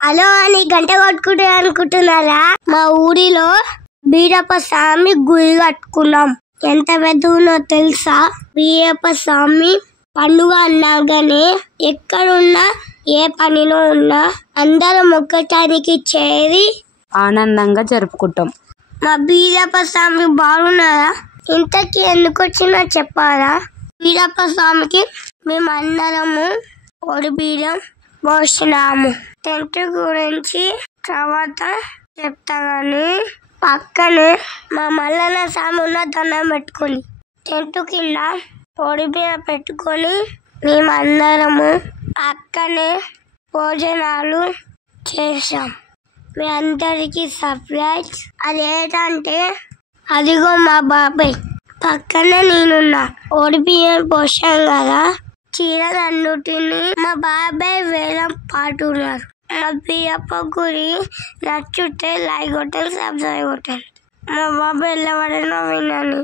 Hello అని గంట కొట్టుకుంటే అనుకుంటున్నారా? మా ఊరిలో బీరప్ప స్వామి గుడి కట్టుకున్నాం. ఎంత పెద్దనో తెలుసా? బీరప్ప స్వామి పండుగ అన్నాగానే ఎక్కడున్నా ఏ పనిలో ఉన్నా అందరం ఒక్కటానికి చేరి ఆనందంగా జరుపుకుంటాం. మా బీరప్ప స్వామి బాగున్నారా? ఇంతకీ ఎందుకు వచ్చినా చెప్పారా? బీరప్ప స్వామికి మేమందరము ఒడి బీరం పోసినాము. టెంట్ గురించి తర్వాత చెప్తా గాని పక్కనే మా మల్లన్న స్వామి ఉన్న దండం పెట్టుకొని టెంట్ కింద ఒడి బీరం పెట్టుకొని మేమందరము అక్కనే భోజనాలు చేసాం. మీ అందరికి సర్ప్రైజ్. అదేంటంటే అదిగో మా బాబాయ్ పక్కనే నేనున్నా. ఒడి బియ్యం పోసాం కదా, చీరలన్నిటిని మా బాబాయ్ వేలం పాడుతున్నారు. మా బీరప్ప గుడి నచ్చుతే లైక్ కొట్టండి, సబ్స్క్రైబ్ కొట్టండి. మా బాబాయ్ వెళ్ళవడనో విన్నాను.